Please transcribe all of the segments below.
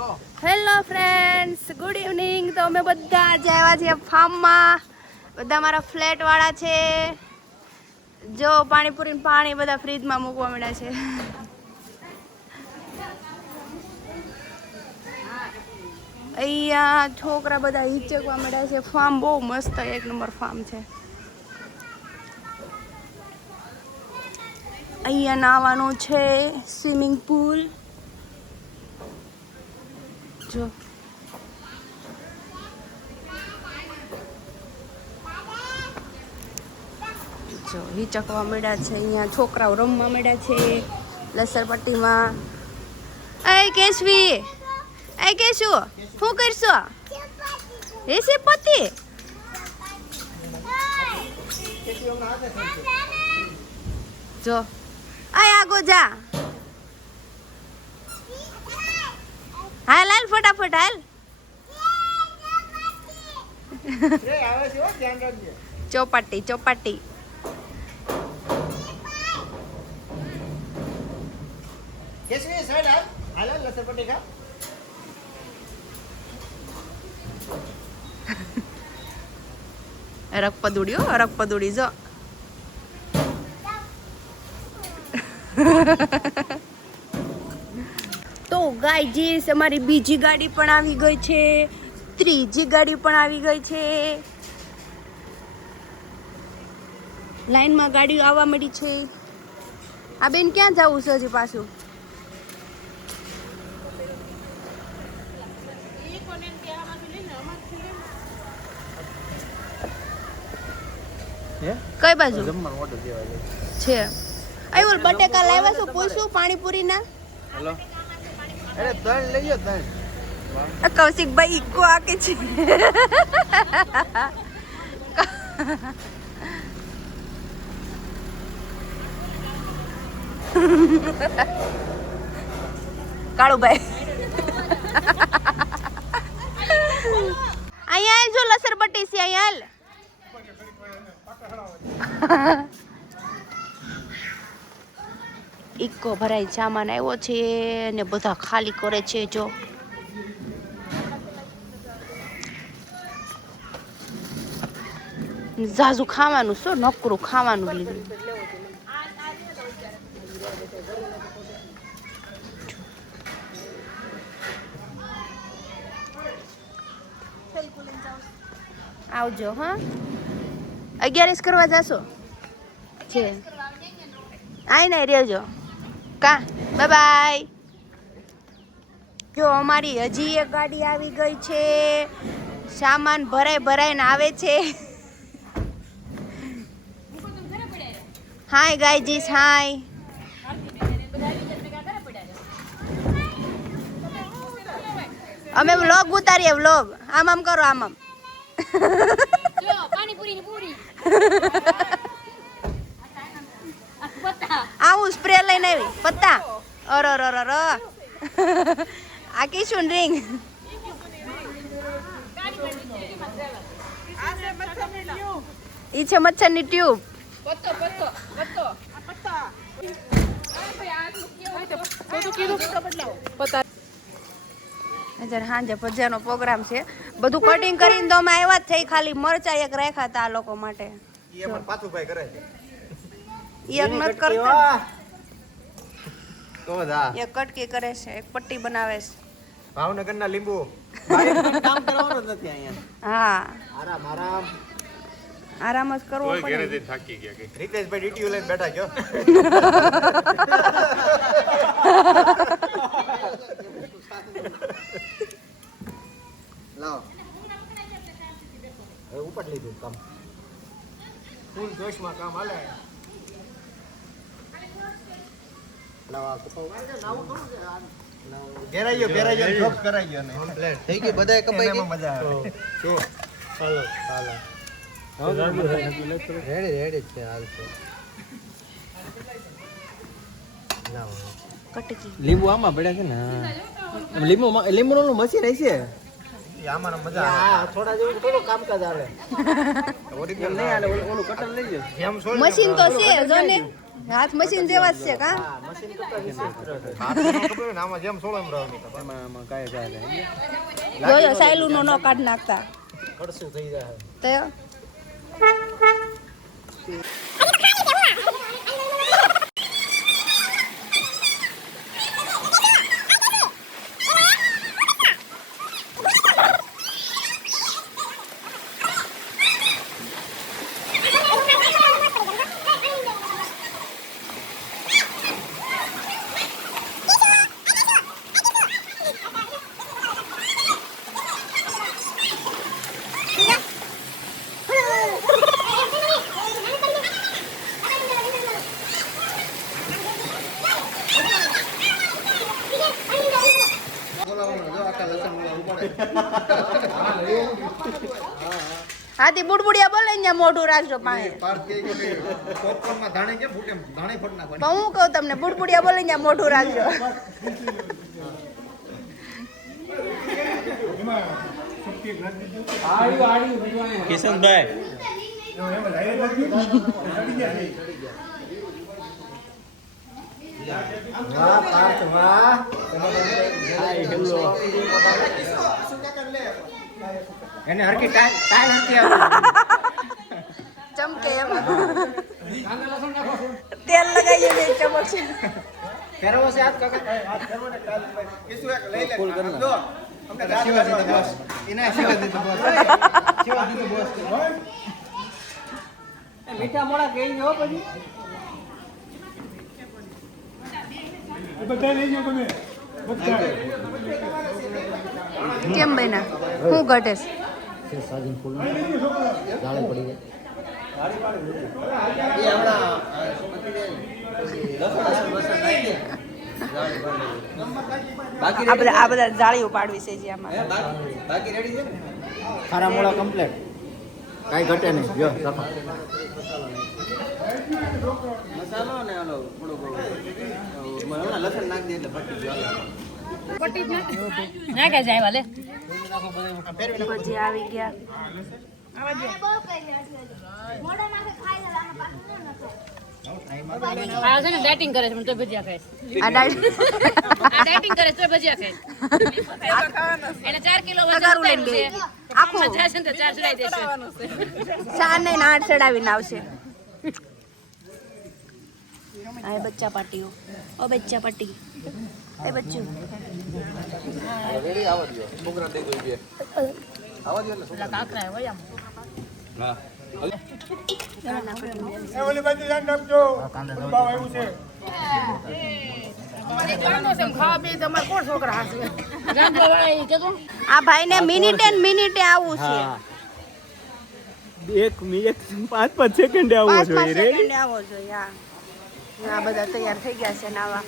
Hello friends, good evening. તો અમે બધા આજે આવ્યા છીએ ફાર્મમાં. બધા મારા ફ્લેટ વાળા છે. જો પાણીપુરી પાણી બધા ફ્રીજમાં મૂકવા મળ્યા છે. અહીંયા છોકરા બધા હિચકવા મળ્યા છે. ફાર્મ બહુ મસ્ત, એક નંબર ફાર્મ છે. અહીંયા નાવાનું છે, સ્વિમિંગ પુલ. જો હિચકવા મળ્યા છે. અહીંયા છોકરાઓ રમવા મળ્યા છે લસરપટ્ટીમાં. એ કેશવી, એ કેશુ, શું કરશો? એસી પતિ જો આ આગો જા. હાલ હાલ ફટાફટ હાલ. ચોપાટી ચોપાટી. અરક પદુડી, અરક પદુડી જો. તો ગાઈજીસ, અમારી બીજી ગાડી પણ આવી ગઈ છે, ત્રીજી ગાડી પણ આવી ગઈ છે. લાઈનમાં ગાડીઓ આવવા મળી છે. આ બેન ક્યાં જવું છે હજી પાછું? કઈ બાજુ છે? આઈ બટેકા લાવ્યા છો? પૂછું પાણીપુરી ના. હેલો, અરે ત્રણ લઈ લો, ત્રણ. કૌશિકભાઈ ઈકો આકે છે. કાળુભાઈ અહીંયા જો લસરપટ્ટી છે, અહીંયા ઇકો ભરાઈ સામાન આવ્યો છે ને બધા ખાલી કરે છે. જો ઝાઝુ ખાવાનું, શું નકરું ખાવાનું લીધું. આવજો હા. 11 કરવા જાશો છે? આઈ નહીં રહેજો. કા બાય બાય. જો અમારી હજી એક ગાડી આવી ગઈ છે. સામાન ભરાઈ ભરાઈને આવે છે. હાય ગાઈજીસ, હાય. અમે વ્લોગ ઉતારીએ, વ્લોગ. આમ આમ કરો, આમ આમ. આવું સ્પ્રે લઈને આવી પત્તા. અર આ કિશુન રિંગ. ઈ છે મચ્છરની ટ્યુબ. સાંજે ભજીયાનો પ્રોગ્રામ છે. બધું કટિંગ કરીને તો અમે આવ્યા જ થઈ. ખાલી મરચા એક રાખ્યા હતા આ લોકો માટે. એક નત કરતા, એક કટકી કરે છે, એક પટ્ટી બનાવે છે. ભાવનગરના લીંબુ કામ કરવાનું જ નથી અહીંયા. હા, આરામ આરામ આરામ જ કરવો પડે. થાકી ગયા કે રીતેશભાઈ ડીટીયુ લઈને બેઠા છો. લાવ હવે ઉપર લીધું કામ. ફૂલ જોશમાં કામ હાલે. લાવા કપાવ નાવું થોડું છે. ઘેરાઈ જોબ કરાઈ ગયો ને કમ્પ્લીટ થઈ ગઈ. બધાય કપાઈ ગઈ. મજા આવે. જો હાલો હાલો રેડી છે હાલ છે. કટકી લીંબુ આમાં પડ્યા છે ને. લીંબુનું મશીન હશે. આમાં મજા આવે. થોડા જેવું થોડું કામકાજ આવે. ઓરિજિનલ નહીં આલે. ઓલું કટર લઈ લો. મશીન તો છે જો ને. હાથ મશીન જેવા જ છે કા મશીન કરતા વિશિષ્ટ ખબર ને આમાં જેમ સોળમ રહવાની એમાં કાંઈ જાય નહીં જોયો સાયલું નો કાઢ નાખતા કડસું થઈ જાય તો હાથી બુડબુડિયા બોલે ને મોઢું રાખજો પાસે પોપકોર્નમાં ધાણે કેમ ફૂટે ધાણે ફટ ના પણ હું કહું તમને બુડબુડિયા બોલે ને મોઢું રાખજો કિશનભાઈ વાહ પાર્થ વાહ એને હરકી ટાઈલ હરકી આવે ચમકે એમ તેલ લગાવીએ ને ચમકશે ફેરવો છે હાથ કાકા ફેરવો ને ટાઈલ કિસુ એક લઈ લે ફૂલ કર લો અમને શિવા દીધો બોસ એને શિવા દીધો બોસ શિવા દીધો બોસ એ મીઠા મોડા કઈ જો પછી બધા લઈ જાઓ તમે કેમ બન્યા હું ઘટે સાજીન ફૂલ જાળે પડી જાય એ હમણાં આ બધા જાળીઓ પાડવી છે જે આમાં બાકી રેડી છે ખારા મોળા કમ્પ્લીટ કાઈ ઘટે નહીં જો સફા મસાલો ને ઓલો થોડું લસણ નાખ દે એટલે પટી ગયો પછી આવી ગયા ડાયટિંગ કરે છે મને તો ભજીયા ખાય આ ડાયટિંગ કરે છે તો ભજીયા ખાય એને 4 કિલો વજન તગારું લઈને ઉતાર્યું છે ગઈ. આખું જશે ને તો 4 ચડાઈ દેશે ચાર ને 8 ચડાવીને આવશે આ બચ્ચા પાટીઓ ઓ બચ્ચા પાટી એ બચ્ચું રેડી આવવા દો બોગરા દઈ દો જે આવવા દો એટલે કાકરા હોય આમ હા એ ઓલી બાજુ ધ્યાન રાખજો બાવ આવ્યું છે ખાવા પી તમારે કોણ છોકરા હાસવે ગાંધો વાળા એ કેતો આ ભાઈને મિનિટે ને મિનિટે આવવું છે 1 મિનિટ 5 સેકન્ડ આવવો 5 જોઈએ રેડી સેકન્ડે આવવો જોઈએ હા આ બધા તૈયાર થઈ ગયા છે નાવા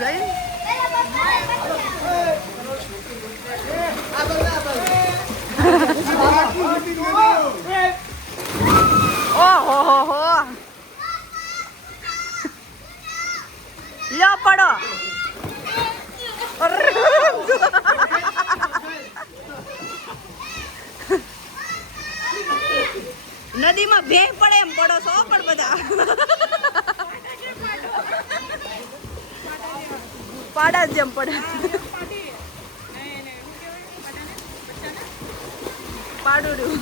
જોયું? ઓહો હો હો લ્યો પડો નદીમાં ભેં પડે એમ પડો છો પણ બધા પાડા જ જેમ પડે પાડુડું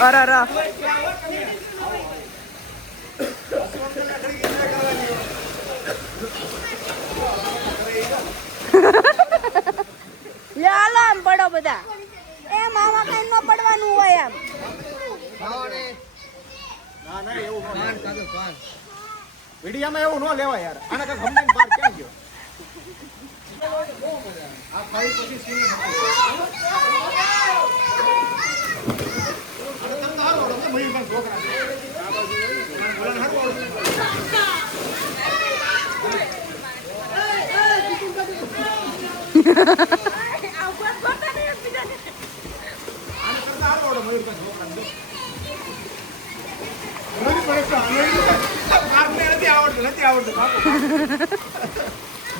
અરે હાલો આમ પડો બધા એમ આમાં કઈ ન પડવાનું હોય એમ ના ના એવું પાન કાદો પાન વિડિયામાં એવું ન લેવાય યાર આને કાક હમણાં પાર ક્યાં ગયો આ ખાઈ પછી સીને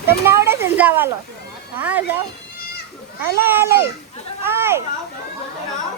તમને આવડે છે ને જવાલો હા જાઓ હાલે હાલે ભાઈ.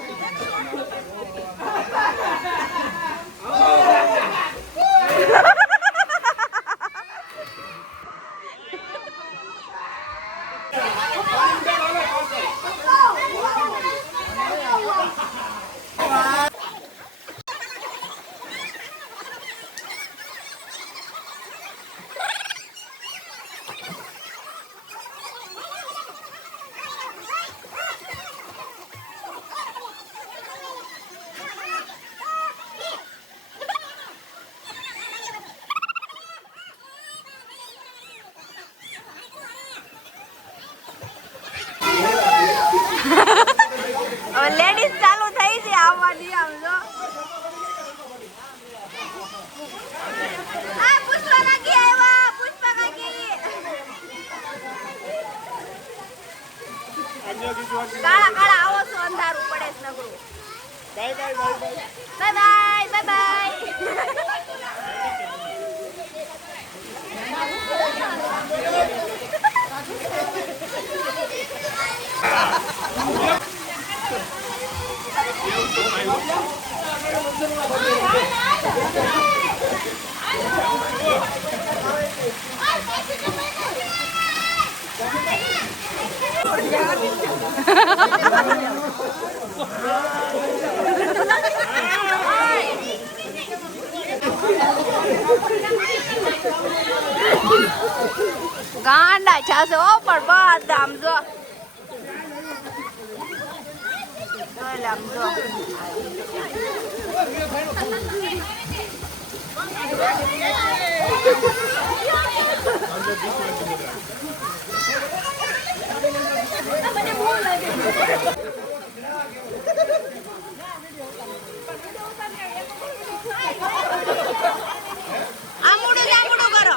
હવે લેડીઝ ચાલુ થઈ છે આવવાની આમ જો આ પુષ્પા કાકી આવ્યા પુષ્પા કાકી કાળા કાળા આવો છો અંધારું પડે છે નગરું બાય બાય બાય બાય ગાંડા છાસે ઓ પણ બાદ આમ જો આમ જો આમુડું કરો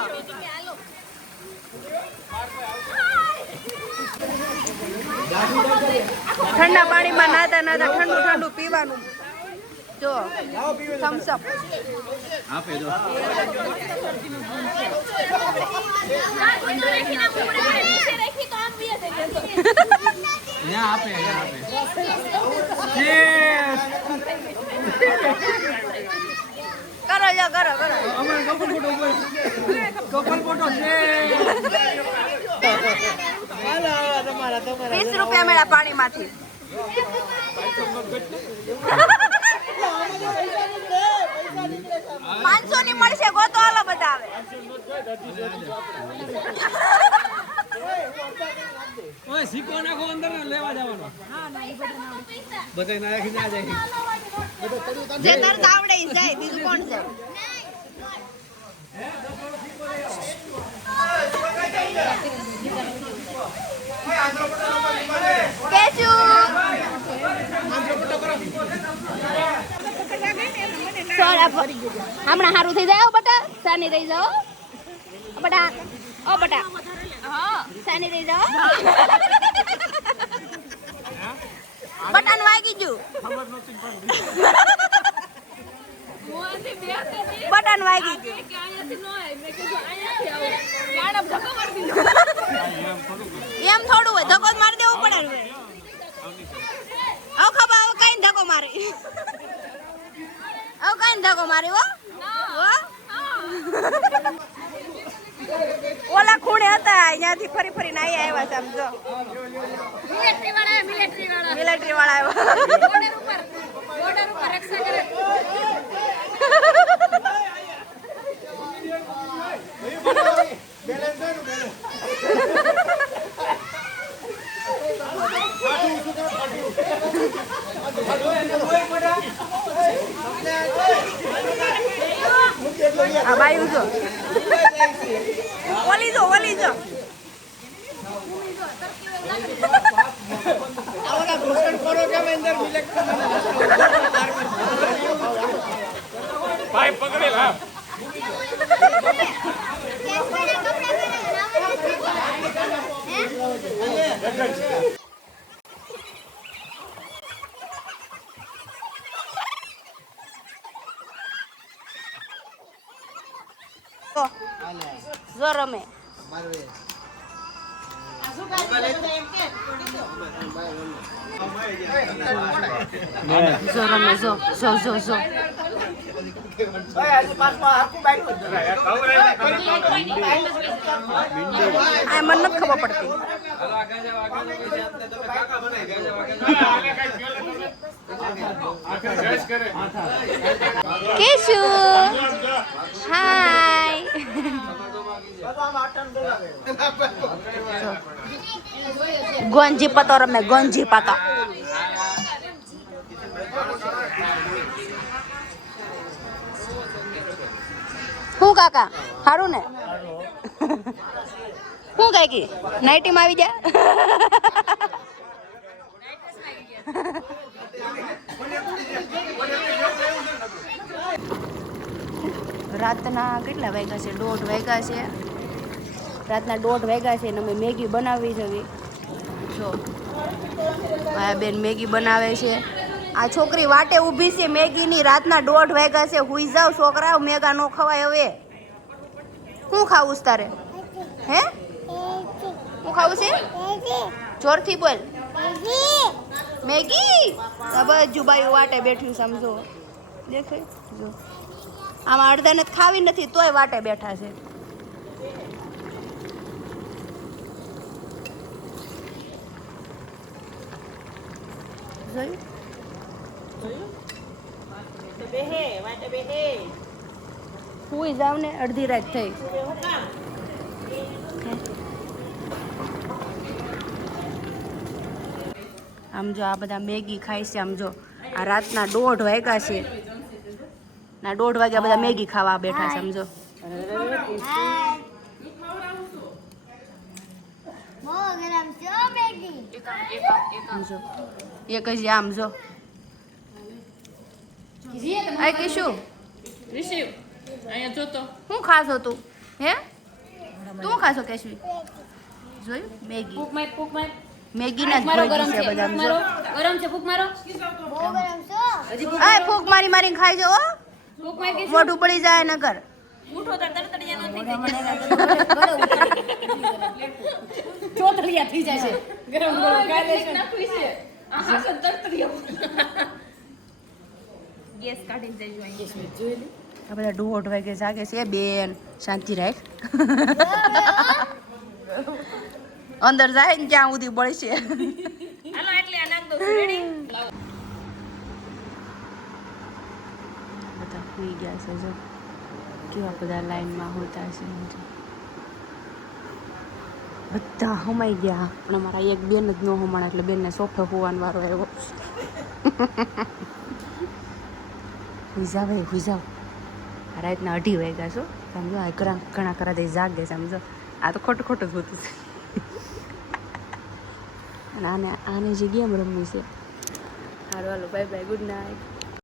ઠંડા પાણીમાં નાતા નાતા ઠંડુ ઠંડુ પીવાનું જો થમ્સ અપ આપે દો આપે કરો લો કરો કરો કપલ ફોટો છે 20 રૂપિયા મળ્યા પાણીમાંથી પાંચસો ની મળશે ગોતો હાલો બધા આવે ઓય સિક્કો નાખો અંદર ને લેવા જવાનો બધાય નાખી ના જાય જે તરત આવડે ઈ જાય બીજું કોણ જાય કેચુ હમણાં સારું થઈ જાય બટા સાની રહી જાઓ બટા ઓ બટા સાની રહી જાઓ બટન વાગી ગયું બટન વાગી ગયું એમ થોડું હોય ધક્કો મારી દેવું પડે હવે ખબર હવે કઈ ધક્કો મારી હવે કઈ ધક્કો મારી હો ઓલા ખૂણે હતા અહીંયાથી ફરી ફરીને અહીંયા આવ્યા છે સમજો મિલિટરી વાળા આવ્યા બોર્ડર ઉપર રક્ષા કરે આ બાયું જો ઓલી જો ભાઈ પકડી લા જો રમે જો રમે જો જો જો જો આ મને નથી ખબર પડતી કેશુ હાય ગોંજી પતો રમે ગોંજી પતો હું કાકા હારું ને હું કઈ કી નાઇટી માં આવી જા રાતના કેટલા વાગ્યા છે 1:30 વાગ્યા છે રાતના 1:30 વાગ્યા છે અને અમે મેગી બનાવી છે જો મારા બેન મેગી બનાવે છે આ છોકરી વાટે ઊભી છે મેગીની રાતના 1:30 વાગ્યા છે હુઈ જાવ છોકરા મેગા નો ખવાય હવે શું ખાવું છે તારે હે શું ખાવું છે જોરથી બોલ મેગી આ બાજુ બાયું વાટે બેઠ્યું સમજો દેખાય જો આમાં અડધાને ખાવી નથી તોય વાટે બેઠા છે હુઈ જાવ ને અડધી રાત થઈ આમ જો આ બધા મેગી ખાય છે આમ જો આ રાતના 1:30 વાગ્યા છે ના 1:30 વાગ્યા બધા મેગી ખાવા બેઠા છે સમજો એક જ આમ જો આ કે શું રિસીવ અહીંયા જો તો શું ખાશો તું હે તું ખાશો કેશવી જોયું મેગી ફૂક માર મેગી ના મારો જ ગરમ છે છે બધા ફૂક મારો ગરમ છે ફૂક મારો આ ફૂક મારી મારીને ખાઈ જો હો. ફૂક માર કે મોઢું પડી જાય નકર ઉઠો તાર તરતડિયા નો થઈ જાય ચોતલિયા થઈ જાય છે ગરમ ગરમ કાલે છે નાખવી છે આ હા તરતડિયા ગેસ કાઢી દેજો અહીં જોઈ લે આ બધા 1:30 વાગે જાગે છે બેન શાંતિ રાખ અંદર જાય ને ત્યાં સુધી બળશે હાલો એટલે આ નાખ દો રેડી લાવો બધા સુઈ ગયા છે જો કેવા બધા લાઈનમાં હોતા છે બધા હમાઈ ગયા પણ અમારા એક બેન જ ન હમાણા એટલે બેનને સોફે હોવાનો વારો આવ્યો હુઈ જાવ રાતના 2:30 વાગ્યા છો સમજો આ ઘણા ખરા દઈ જાગે સમજો આ તો ખોટું ખોટું જ હોતું છે અને આને જે ગેમ રમવી છે સારું હાલો બાય બાય ગુડ નાઇટ